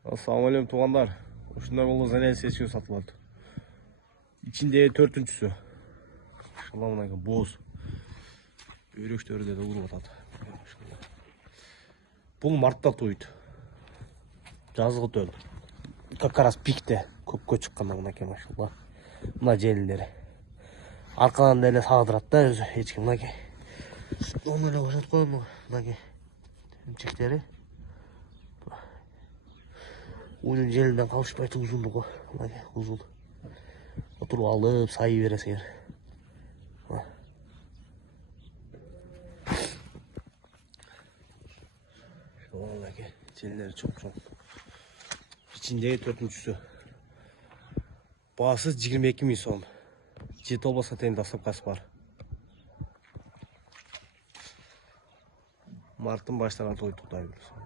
Assalamu alaikum туғандар. Ушундай болду занятие сечүү сатылат. Ичинде 4-сү. Шала мынакей боз. Өрөктөрдө да уруп атат. Бул мартта туйт. Жазгы төл. Как раз пикте көккө чыкканда мынакей машалла. Мына желилери. Аркадан деле саадырат да өзү эчки мынакей. Ону эле башат койгон мынакей. Эмчектери. Oyunun jelinden kalışmaydı uzunluğu. Uzun. Oturup alıp sayı veresin. Vallahi jelileri çok çok. İçinde 4-сү. Bağısız 22 000 so'm. Jet olmasa teyin dastavkası var. Mart'ın başlarına toy tuktay görürsün.